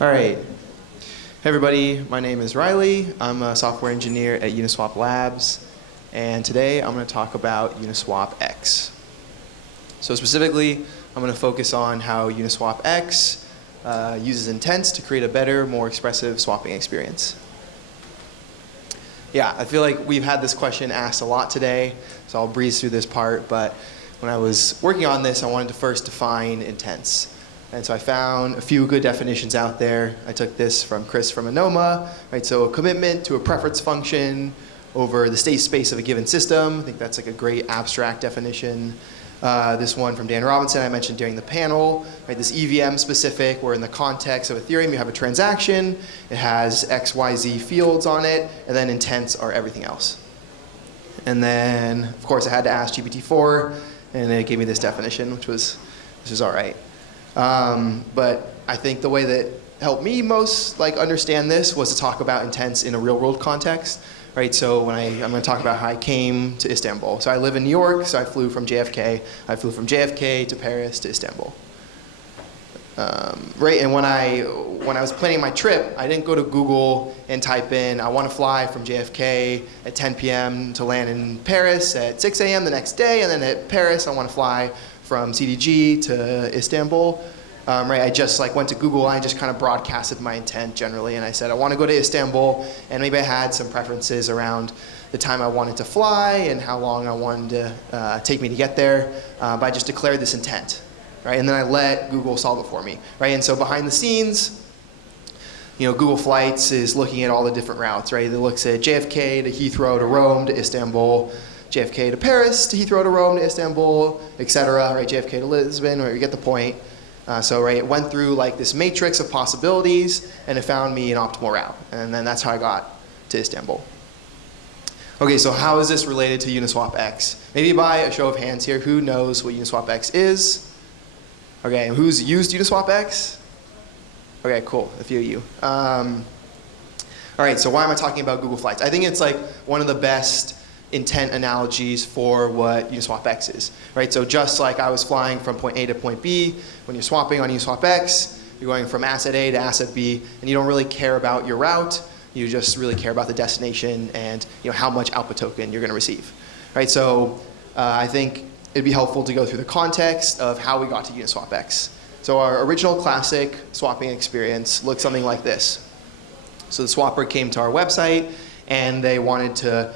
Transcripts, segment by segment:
All right. Hey everybody, my name is Riley. I'm a software engineer at Uniswap Labs, and today I'm going to talk about UniswapX. So specifically, I'm going to focus on how UniswapX uses intents to create a better, more expressive swapping experience. Yeah, I feel like we've had this question asked a lot today, so I'll breeze through this part, but when I was working on this, I wanted to first define intents. And so I found a few good definitions out there. I took this from Chris from Anoma, right? So a commitment to a preference function over the state space of a given system. I think that's like a great abstract definition. This one from Dan Robinson I mentioned during the panel, right? This EVM specific, where in the context of Ethereum you have a transaction, it has XYZ fields on it, and then intents are everything else. And then, of course, I had to ask GPT-4, and it gave me this definition, which was all right. But I think the way that helped me most understand this was to talk about intents in a real world context, right? So when I'm going to talk about how I came to Istanbul. So I live in New York, so I flew from JFK. I flew from JFK to Paris to Istanbul. Right, and when I was planning my trip, I didn't go to Google and type in, I want to fly from JFK at 10 p.m. to land in Paris at 6 a.m. the next day, and then at Paris I want to fly from CDG to Istanbul. Right, I just went to Google and I just kind of broadcasted my intent generally, and I said I want to go to Istanbul, and maybe I had some preferences around the time I wanted to fly and how long I wanted to take me to get there, but I just declared this intent. Right, and then I let Google solve it for me. Right, and so behind the scenes, Google Flights is looking at all the different routes. Right, it looks at JFK to Heathrow to Rome to Istanbul, JFK to Paris to Heathrow to Rome to Istanbul, etc. Right, JFK to Lisbon. Right, you get the point. So right, it went through this matrix of possibilities, and it found me an optimal route, and then that's how I got to Istanbul. Okay, so how is this related to UniswapX? Maybe by a show of hands here, who knows what UniswapX is? Okay, who's used UniswapX? Okay, cool, a few of you. All right, so why am I talking about Google Flights? I think it's one of the best intent analogies for what UniswapX is. Right, so just like I was flying from point A to point B, when you're swapping on UniswapX, you're going from asset A to asset B, and you don't really care about your route. You just really care about the destination and how much output token you're going to receive. Right, so I think it'd be helpful to go through the context of how we got to UniswapX. So our original classic swapping experience looked something like this. So the swapper came to our website and they wanted to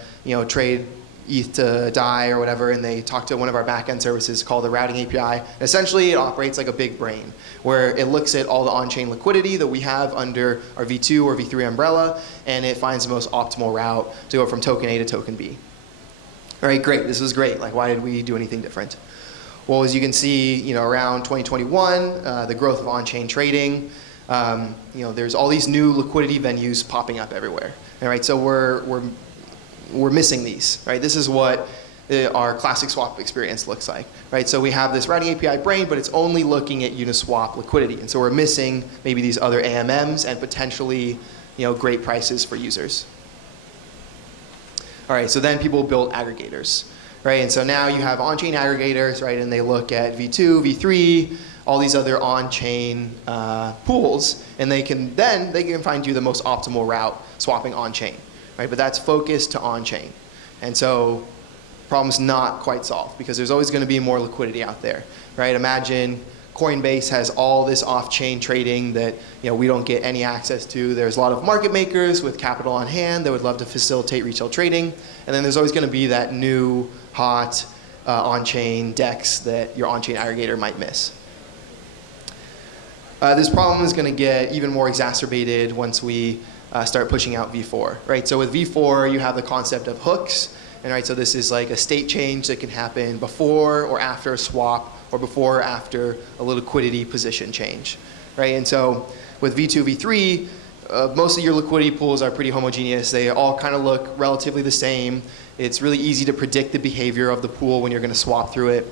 trade ETH to DAI or whatever, and they talked to one of our backend services called the routing API. And essentially it operates like a big brain, where it looks at all the on-chain liquidity that we have under our V2 or V3 umbrella, and it finds the most optimal route to go from token A to token B. All right, great, this was great. Why did we do anything different? Well, as you can see, around 2021, the growth of on-chain trading, there's all these new liquidity venues popping up everywhere. All right, so we're missing these. Right, this is what our classic swap experience looks like. Right, so we have this routing API brain, but it's only looking at Uniswap liquidity, and so we're missing maybe these other AMMs and potentially, great prices for users. All right, so then people built aggregators, right? And so now you have on-chain aggregators, right? And they look at V2, V3, all these other on-chain pools, and they can find you the most optimal route swapping on-chain, right? But that's focused to on-chain. And so problem's not quite solved because there's always going to be more liquidity out there, right? Imagine Coinbase has all this off-chain trading that we don't get any access to. There's a lot of market makers with capital on hand that would love to facilitate retail trading. And then there's always going to be that new, hot on-chain DEX that your on-chain aggregator might miss. This problem is going to get even more exacerbated once we start pushing out V4. Right? So with V4, you have the concept of hooks. And right, so this is like a state change that can happen before or after a swap, or before or after a liquidity position change, right? And so with V2, V3, most of your liquidity pools are pretty homogeneous. They all kind of look relatively the same. It's really easy to predict the behavior of the pool when you're going to swap through it.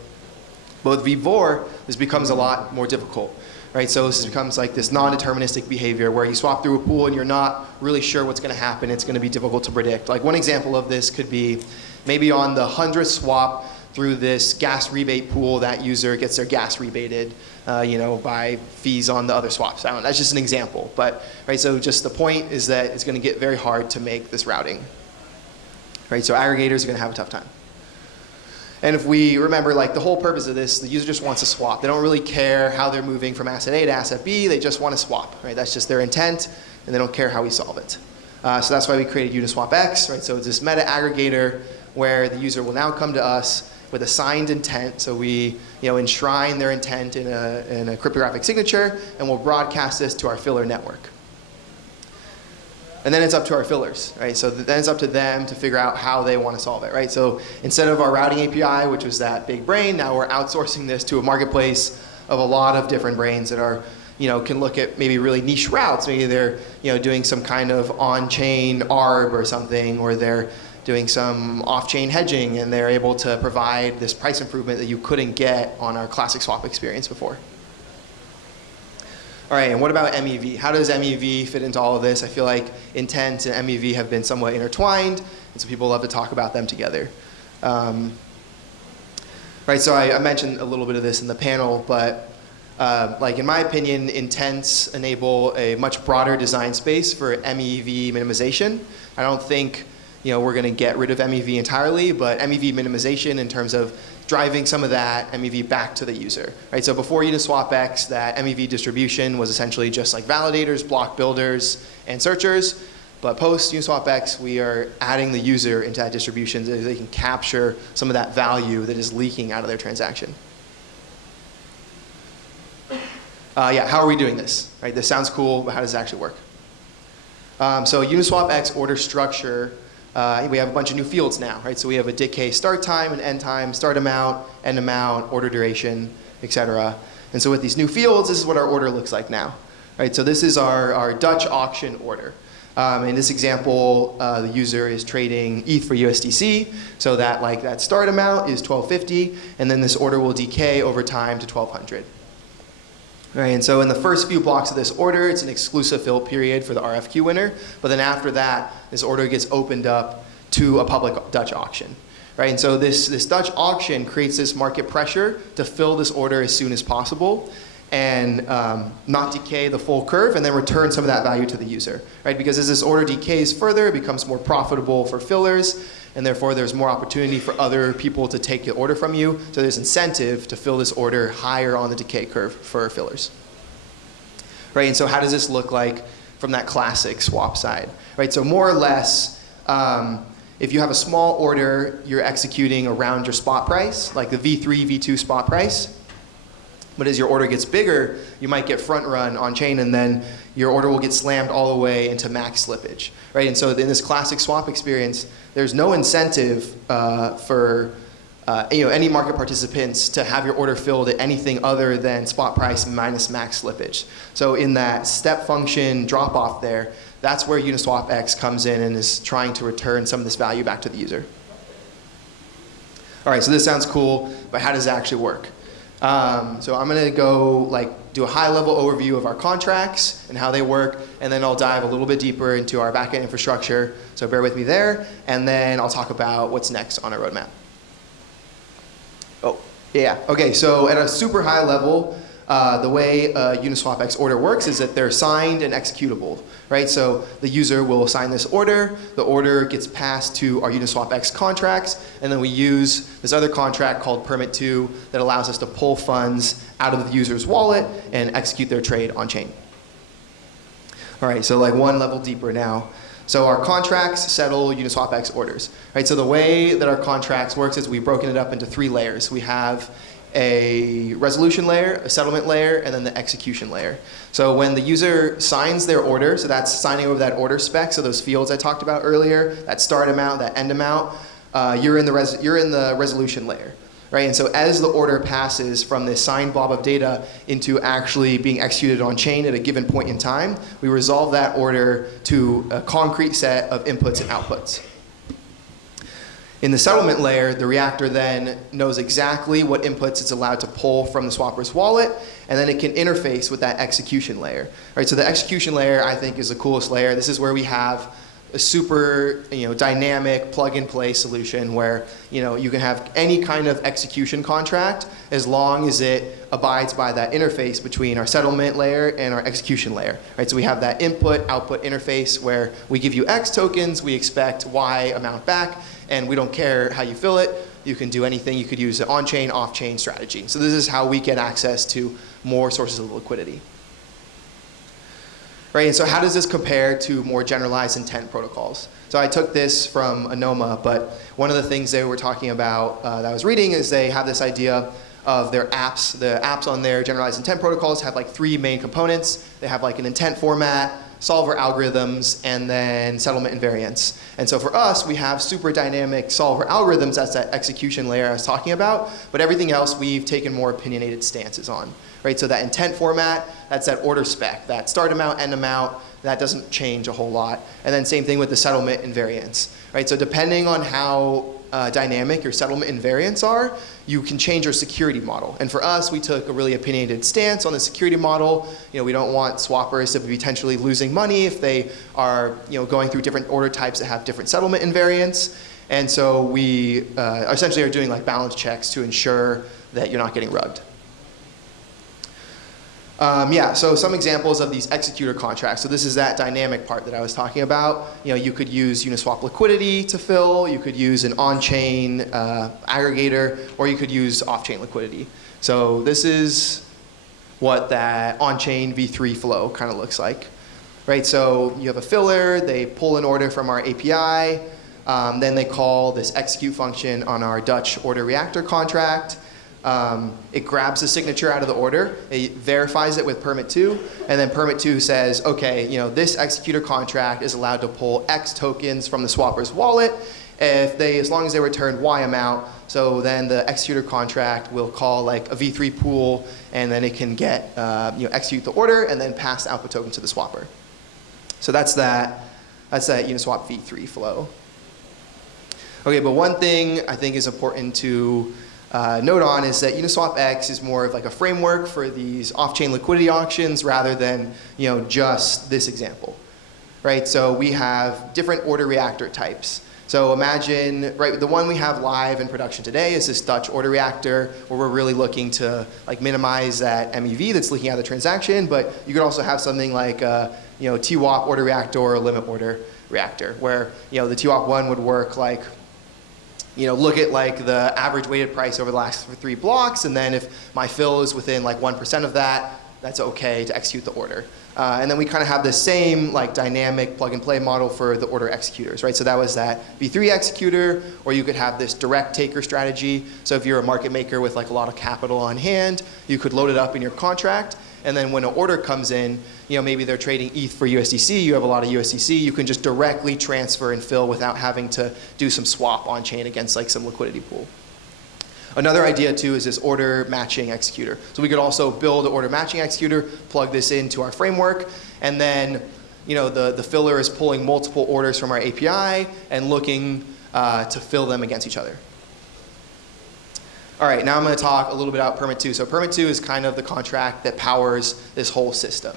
But with V4, this becomes a lot more difficult, right? So this becomes like this non-deterministic behavior where you swap through a pool and you're not really sure what's going to happen. It's going to be difficult to predict. Like one example of this could be maybe on the 100th swap, through this gas rebate pool, that user gets their gas rebated, by fees on the other swaps. That's just an example, but right. So just the point is that it's going to get very hard to make this routing. Right. So aggregators are going to have a tough time. And if we remember, like the whole purpose of this, the user just wants to swap. They don't really care how they're moving from asset A to asset B. They just want to swap. Right. That's just their intent, and they don't care how we solve it. So that's why we created UniswapX. Right. So it's this meta aggregator where the user will now come to us with a signed intent. So we enshrine their intent in a cryptographic signature, and we'll broadcast this to our filler network. And then it's up to our fillers, right? So then it's up to them to figure out how they want to solve it, right? So instead of our routing API, which was that big brain, now we're outsourcing this to a marketplace of a lot of different brains that are, can look at maybe really niche routes. Maybe they're, doing some kind of on-chain ARB or something, or they're doing some off-chain hedging, and they're able to provide this price improvement that you couldn't get on our classic swap experience before. All right, and what about MEV? How does MEV fit into all of this? I feel like intent and MEV have been somewhat intertwined, and so people love to talk about them together. Right, so I mentioned a little bit of this in the panel, but like in my opinion, intents enable a much broader design space for MEV minimization. I don't think we're going to get rid of MEV entirely, but MEV minimization in terms of driving some of that MEV back to the user. Right? So before UniswapX, that MEV distribution was essentially just like validators, block builders, and searchers. But post UniswapX, we are adding the user into that distribution so they can capture some of that value that is leaking out of their transaction. Yeah, how are we doing this? Right? This sounds cool, but how does it actually work? So UniswapX order structure, we have a bunch of new fields now, right? So we have a decay start time and end time, start amount, end amount, order duration, etc. And so with these new fields, this is what our order looks like now, right? So this is our Dutch auction order. In this example, the user is trading ETH for USDC, so that start amount is 1250, and then this order will decay over time to 1200. Right, and so in the first few blocks of this order, it's an exclusive fill period for the RFQ winner. But then after that, this order gets opened up to a public Dutch auction. Right, and so this Dutch auction creates this market pressure to fill this order as soon as possible and not decay the full curve, and then return some of that value to the user. Right, because as this order decays further, it becomes more profitable for fillers, and therefore there's more opportunity for other people to take the order from you. So there's incentive to fill this order higher on the decay curve for fillers. Right, and so how does this look like from that classic swap side? Right, so more or less, if you have a small order, you're executing around your spot price, like the V3, V2 spot price. But as your order gets bigger, you might get front run on chain, and then your order will get slammed all the way into max slippage, right? And so in this classic swap experience, there's no incentive for any market participants to have your order filled at anything other than spot price minus max slippage. So in that step function drop off there, that's where UniswapX comes in and is trying to return some of this value back to the user. All right, so this sounds cool, but how does it actually work? So I'm going to go do a high-level overview of our contracts and how they work, and then I'll dive a little bit deeper into our backend infrastructure. So bear with me there, and then I'll talk about what's next on our roadmap. Oh, yeah. Okay, so at a super high level, the way a UniswapX order works is that they're signed and executable, right? So the user will sign this order, the order gets passed to our UniswapX contracts, and then we use this other contract called Permit2 that allows us to pull funds out of the user's wallet and execute their trade on chain. All right, so one level deeper now. So our contracts settle UniswapX orders, right? So the way that our contracts works is we've broken it up into 3 layers. We have a resolution layer, a settlement layer, and then the execution layer. So when the user signs their order, so that's signing over that order spec, so those fields I talked about earlier, that start amount, that end amount, you're in the resolution layer, right? And so as the order passes from this signed blob of data into actually being executed on chain at a given point in time, we resolve that order to a concrete set of inputs and outputs. In the settlement layer, the reactor then knows exactly what inputs it's allowed to pull from the swapper's wallet, and then it can interface with that execution layer. Right, so the execution layer, I think, is the coolest layer. This is where we have a super dynamic plug-and-play solution where you can have any kind of execution contract as long as it abides by that interface between our settlement layer and our execution layer. Right? So we have that input-output interface where we give you X tokens, we expect Y amount back, and we don't care how you fill it. You can do anything. You could use an on-chain, off-chain strategy. So this is how we get access to more sources of liquidity. Right, and so how does this compare to more generalized intent protocols? So I took this from Anoma, but one of the things they were talking about that I was reading is they have this idea of their apps. The apps on their generalized intent protocols have like 3 main components. They have like an intent format, solver algorithms, and then settlement invariance. And so for us, we have super dynamic solver algorithms. That's that execution layer I was talking about. But everything else we've taken more opinionated stances on. Right, so that intent format, that's that order spec, that start amount, end amount, that doesn't change a whole lot. And then same thing with the settlement invariance. Right, so depending on how dynamic your settlement invariants are, you can change your security model. And for us, we took a really opinionated stance on the security model. We don't want swappers to be potentially losing money if they are going through different order types that have different settlement invariants. And so we essentially are doing like balance checks to ensure that you're not getting rugged. So some examples of these executor contracts. So this is that dynamic part that I was talking about. You could use Uniswap liquidity to fill, you could use an on-chain aggregator, or you could use off-chain liquidity. So this is what that on-chain V3 flow kind of looks like. Right, so you have a filler, they pull an order from our API, then they call this execute function on our Dutch order reactor contract. It grabs the signature out of the order, it verifies it with permit 2, and then permit 2 says, okay, this executor contract is allowed to pull X tokens from the swapper's wallet as long as they return Y amount. So then the executor contract will call like a V3 pool, and then it can get execute the order and then pass the output token to the swapper. So that's that Uniswap V3 flow. Okay, but one thing I think is important to note on is that UniswapX is more of like a framework for these off-chain liquidity auctions rather than just this example, right? So we have different order reactor types. So imagine, right, the one we have live in production today is this Dutch order reactor where we're really looking to like minimize that MEV that's leaking out of the transaction, but you could also have something like TWAP order reactor or a limit order reactor where the TWAP one would work like look at like the average weighted price over the last 3 blocks, and then if my fill is within like 1% of that, that's okay to execute the order. And then we kind of have the same like dynamic plug and play model for the order executors, right? So that was that V3 executor, or you could have this direct taker strategy. So if you're a market maker with like a lot of capital on hand, you could load it up in your contract. And then when an order comes in, maybe they're trading ETH for USDC, you have a lot of USDC, you can just directly transfer and fill without having to do some swap on chain against like some liquidity pool. Another idea too is this order matching executor. So we could also build an order matching executor, plug this into our framework, and then the filler is pulling multiple orders from our API and looking to fill them against each other. All right, now I'm going to talk a little bit about permit 2. So permit 2 is kind of the contract that powers this whole system.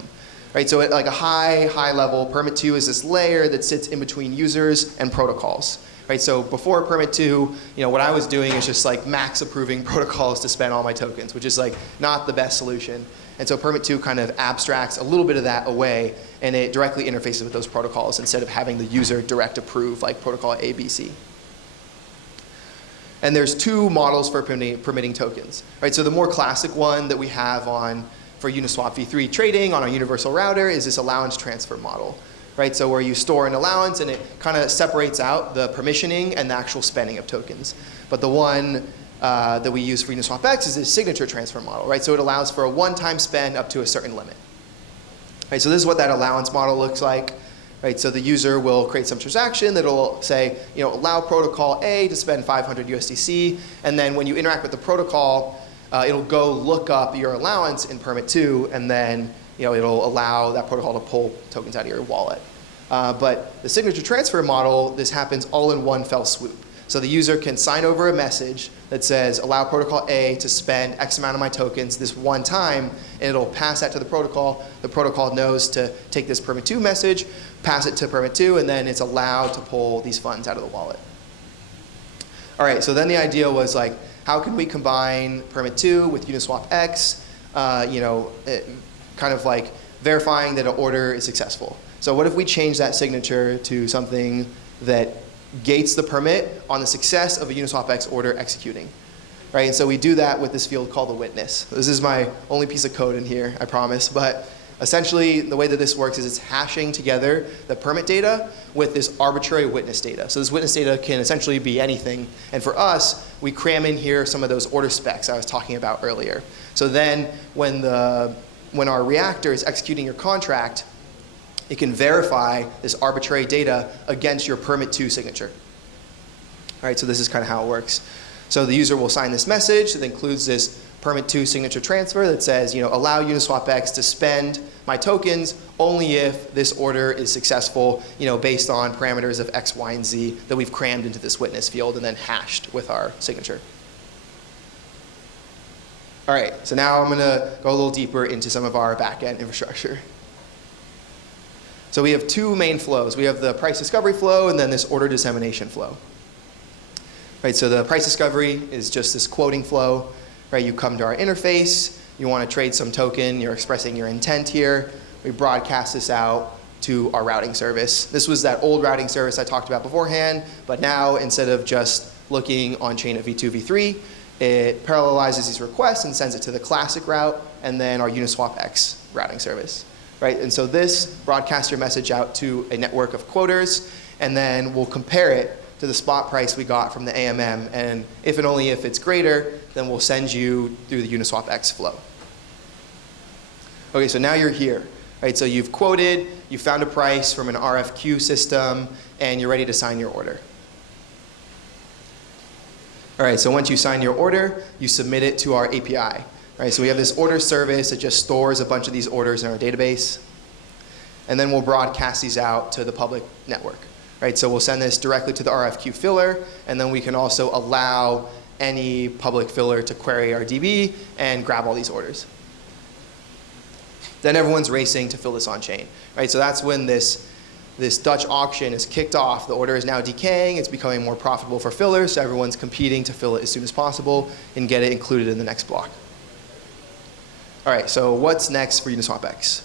Right, so at like a high level, permit 2 is this layer that sits in between users and protocols. Right, so before permit 2, what I was doing is just like max approving protocols to spend all my tokens, which is like not the best solution. And so permit 2 kind of abstracts a little bit of that away, and it directly interfaces with those protocols instead of having the user direct approve like protocol A, B, C. And there's 2 models for permitting tokens. Right, so the more classic one that we have for Uniswap v3 trading on our universal router is this allowance transfer model. Right, so where you store an allowance and it kind of separates out the permissioning and the actual spending of tokens. But the one that we use for UniswapX is this signature transfer model. Right, so it allows for a one-time spend up to a certain limit. Right, so this is what that allowance model looks like. Right, so the user will create some transaction that will say, allow protocol A to spend 500 USDC, and then when you interact with the protocol, it'll go look up your allowance in permit 2, and then it'll allow that protocol to pull tokens out of your wallet. But the signature transfer model, this happens all in one fell swoop. So the user can sign over a message that says, allow protocol A to spend X amount of my tokens this one time, and it'll pass that to the protocol. The protocol knows to take this permit 2 message, pass it to permit 2, and then it's allowed to pull these funds out of the wallet. All right, so then the idea was like, how can we combine permit 2 with UniswapX, kind of like verifying that an order is successful. So what if we change that signature to something that gates the permit on the success of a UniswapX order executing? Right, and so we do that with this field called the witness. This is my only piece of code in here, I promise, but essentially the way that this works is it's hashing together the permit data with this arbitrary witness data. So this witness data can essentially be anything, and for us, we cram in here some of those order specs I was talking about earlier. So then when our reactor is executing your contract, it can verify this arbitrary data against your permit 2 signature. All right, so this is kind of how it works. So the user will sign this message that includes this permit 2 signature transfer that says, allow UniswapX to spend my tokens only if this order is successful, based on parameters of X, Y, and Z that we've crammed into this witness field and then hashed with our signature. All right, so now I'm going to go a little deeper into some of our back-end infrastructure. So we have 2 main flows. We have the price discovery flow and then this order dissemination flow. Right, so the price discovery is just this quoting flow. Right, you come to our interface, you want to trade some token, you're expressing your intent here. We broadcast this out to our routing service. This was that old routing service I talked about beforehand, but now instead of just looking on chain at V2, V3, it parallelizes these requests and sends it to the classic route and then our UniswapX routing service. Right? And so this broadcasts your message out to a network of quoters, and then we'll compare it to the spot price we got from the AMM, and if and only if it's greater, then we'll send you through the UniswapX flow. Okay, so now you're here. Right? So you've quoted, you found a price from an RFQ system, and you're ready to sign your order. All right, so once you sign your order, you submit it to our API. Right, so we have this order service that just stores a bunch of these orders in our database. And then we'll broadcast these out to the public network. Right, so we'll send this directly to the RFQ filler, and then we can also allow any public filler to query our DB and grab all these orders. Then everyone's racing to fill this on chain. Right, so that's when this Dutch auction is kicked off. The order is now decaying. It's becoming more profitable for fillers, so everyone's competing to fill it as soon as possible and get it included in the next block. All right, so what's next for UniswapX?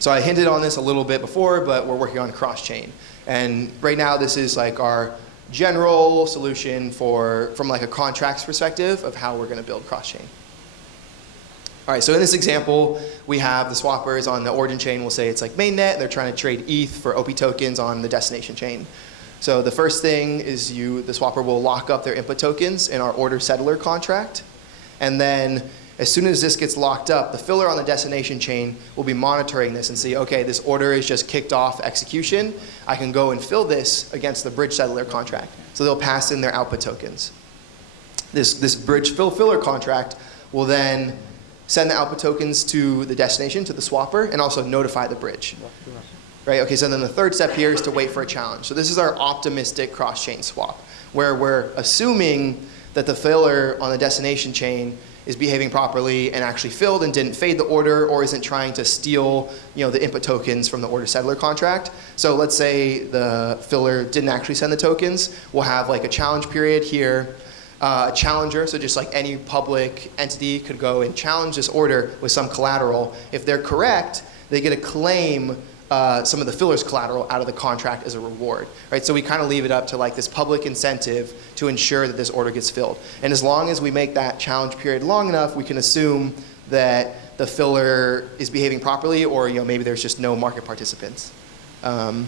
So I hinted on this a little bit before, but we're working on cross-chain. And right now, this is like our general solution from like a contracts perspective of how we're going to build cross-chain. All right, so in this example, we have the swappers on the origin chain. We'll say it's like mainnet. They're trying to trade ETH for OP tokens on the destination chain. So the first thing is the swapper will lock up their input tokens in our order settler contract. And then as soon as this gets locked up, the filler on the destination chain will be monitoring this and see, okay, this order is just kicked off execution. I can go and fill this against the bridge settler contract. So they'll pass in their output tokens. This bridge filler contract will then send the output tokens to the destination, to the swapper, and also notify the bridge. Right? Okay, so then the third step here is to wait for a challenge. So this is our optimistic cross-chain swap, where we're assuming that the filler on the destination chain is behaving properly and actually filled and didn't fade the order or isn't trying to steal the input tokens from the order settler contract. So let's say the filler didn't actually send the tokens. We'll have like a challenge period here. A challenger, so just like any public entity could go and challenge this order with some collateral. If they're correct, they get to claim some of the filler's collateral out of the contract as a reward. Right? So we kind of leave it up to like this public incentive to ensure that this order gets filled. And as long as we make that challenge period long enough, we can assume that the filler is behaving properly, or maybe there's just no market participants. All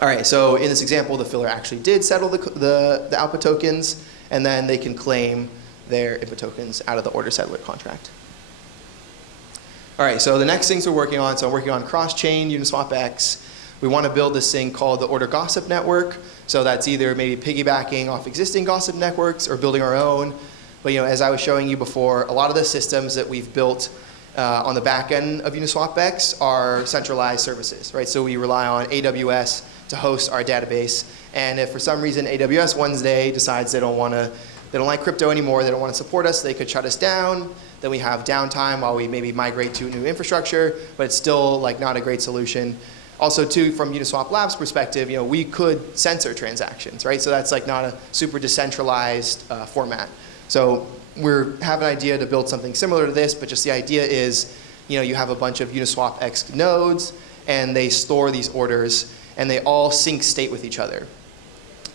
right, so in this example, the filler actually did settle the output tokens, and then they can claim their input tokens out of the order settler contract. All right, so the next things we're working on, so I'm working on cross-chain UniswapX. We want to build this thing called the order gossip network. So that's either maybe piggybacking off existing gossip networks or building our own. But as I was showing you before, a lot of the systems that we've built on the back end of UniswapX are centralized services, right? So we rely on AWS to host our database. And if for some reason AWS Wednesday decides they don't like crypto anymore, they don't want to support us, they could shut us down. Then we have downtime while we maybe migrate to new infrastructure, but it's still like not a great solution. Also, too, from Uniswap Labs' perspective, we could censor transactions, right? So that's like not a super decentralized format. So we have an idea to build something similar to this, but just the idea is, you have a bunch of UniswapX nodes, and they store these orders, and they all sync state with each other.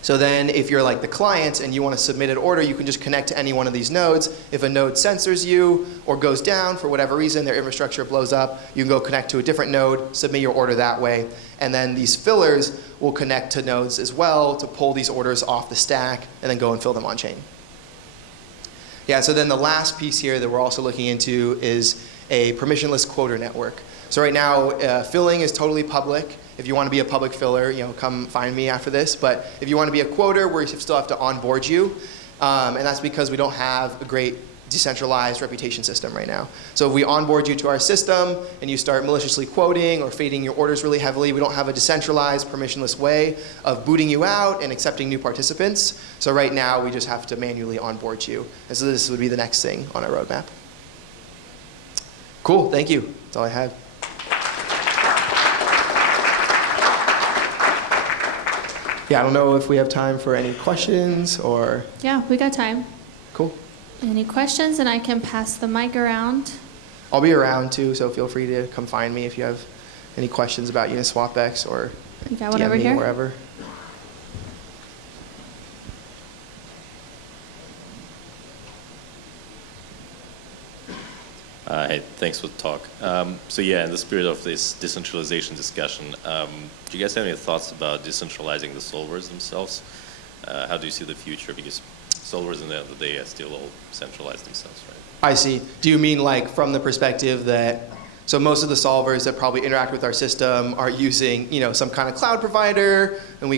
So then if you're like the client and you want to submit an order, you can just connect to any one of these nodes. If a node censors you or goes down for whatever reason, their infrastructure blows up, you can go connect to a different node, submit your order that way. And then these fillers will connect to nodes as well to pull these orders off the stack and then go and fill them on chain. Yeah, so then the last piece here that we're also looking into is a permissionless quoter network. So right now, filling is totally public. If you want to be a public filler, come find me after this. But if you want to be a quoter, we still have to onboard you. And that's because we don't have a great decentralized reputation system right now. So if we onboard you to our system and you start maliciously quoting or fading your orders really heavily, we don't have a decentralized, permissionless way of booting you out and accepting new participants. So right now, we just have to manually onboard you. And so this would be the next thing on our roadmap. Cool, thank you. That's all I had. Yeah, I don't know if we have time for any questions or... Yeah, we got time. Cool. Any questions? And I can pass the mic around. I'll be around too, so feel free to come find me if you have any questions about UniswapX or You got one DM over me here? wherever. Hey, thanks for the talk. So yeah, in the spirit of this decentralization discussion, do you guys have any thoughts about decentralizing the solvers themselves? How do you see the future? Because solvers in the end of the day are still all centralized themselves, right? I see. Do you mean like from the perspective that, so most of the solvers that probably interact with our system are using, some kind of cloud provider, and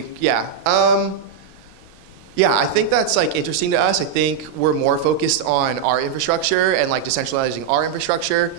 yeah, I think that's like interesting to us. I think we're more focused on our infrastructure and like decentralizing our infrastructure,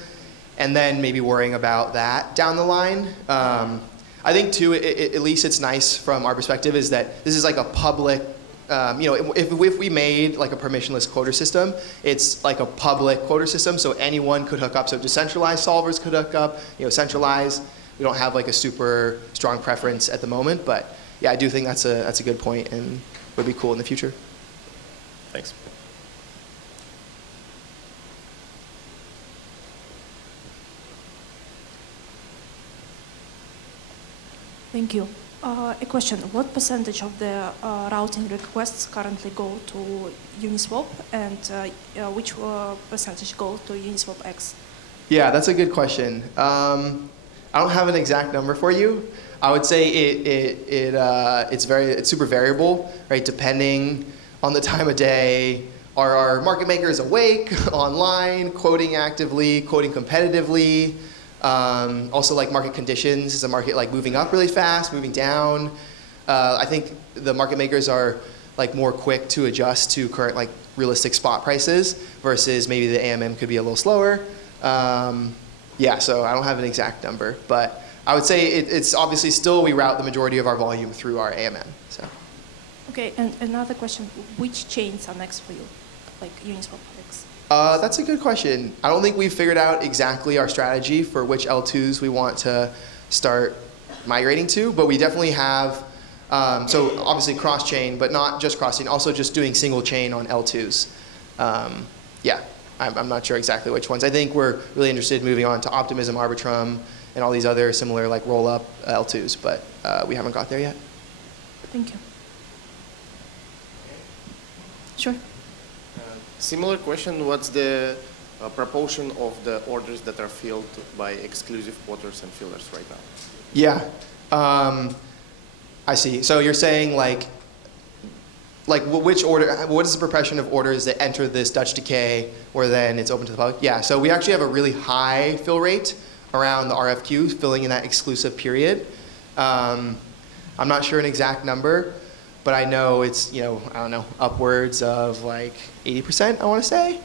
and then maybe worrying about that down the line. I think too, at least it's nice from our perspective is that this is like a public, if we made like a permissionless quoter system, it's like a public quoter system, so anyone could hook up. So decentralized solvers could hook up, centralized. We don't have like a super strong preference at the moment, but yeah, I do think that's a good point and would be cool in the future. Thanks. Thank you. A question. What percentage of the routing requests currently go to Uniswap, and which percentage go to UniswapX? Yeah, that's a good question. I don't have an exact number for you. I would say it's super variable, right? Depending on the time of day. Are our market makers awake, online, quoting actively, quoting competitively? Also like market conditions. Is the market like moving up really fast, moving down? I think the market makers are like more quick to adjust to current like realistic spot prices versus maybe the AMM could be a little slower. Yeah, so I don't have an exact number, but I would say it's obviously still we route the majority of our volume through our AMM. So. Okay, and another question. Which chains are next for you, like UniswapX? That's a good question. I don't think we've figured out exactly our strategy for which L2s we want to start migrating to, but we definitely have, so obviously cross-chain, but not just cross-chain, also just doing single chain on L2s. Yeah, I'm not sure exactly which ones. I think we're really interested in moving on to Optimism, Arbitrum, and all these other similar like roll-up L2s, but we haven't got there yet. Thank you. Sure. Similar question, what's the proportion of the orders that are filled by exclusive quoters and fillers right now? Yeah, I see. So you're saying like which order, what is the proportion of orders that enter this Dutch decay where then it's open to the public? Yeah, so we actually have a really high fill rate around the RFQ filling in that exclusive period. I'm not sure an exact number, but I know it's, I don't know, upwards of like 80%, I want to say.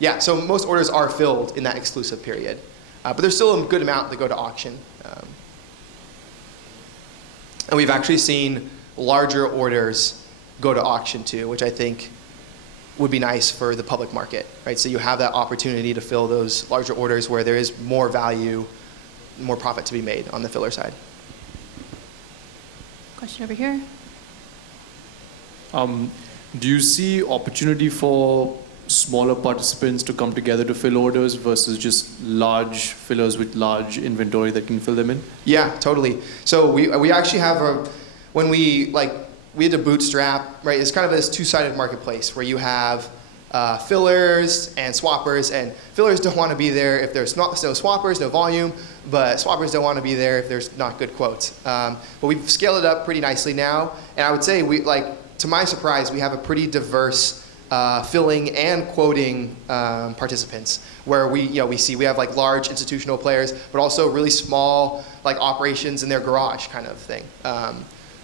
Yeah, so most orders are filled in that exclusive period. But there's still a good amount that go to auction. And we've actually seen larger orders go to auction too, which I think would be nice for the public market, right? So you have that opportunity to fill those larger orders where there is more value, more profit to be made on the filler side. Question over here. Do you see opportunity for smaller participants to come together to fill orders versus just large fillers with large inventory that can fill them in? Yeah, totally. So we actually have when we had to bootstrap, right? It's kind of this two-sided marketplace where you have fillers and swappers, and fillers don't want to be there if there's no swappers, no volume, but swappers don't want to be there if there's not good quotes. But we've scaled it up pretty nicely now, and I would say to my surprise, we have a pretty diverse filling and quoting participants, where we have like large institutional players, but also really small like operations in their garage kind of thing.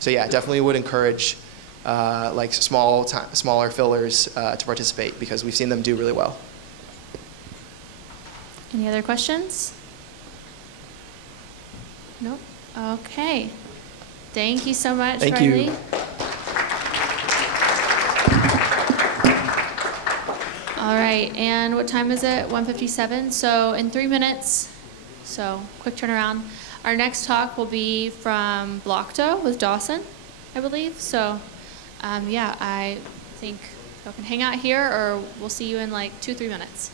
So yeah, definitely would encourage like smaller fillers to participate because we've seen them do really well. Any other questions? Nope. Okay. Thank you so much, Thank Riley. you. All right, and what time is it? 1:57. So in 3 minutes, so quick turnaround. Our next talk will be from Blockto with Dawson, I believe. So yeah, I think y'all can hang out here, or we'll see you in like 2-3 minutes.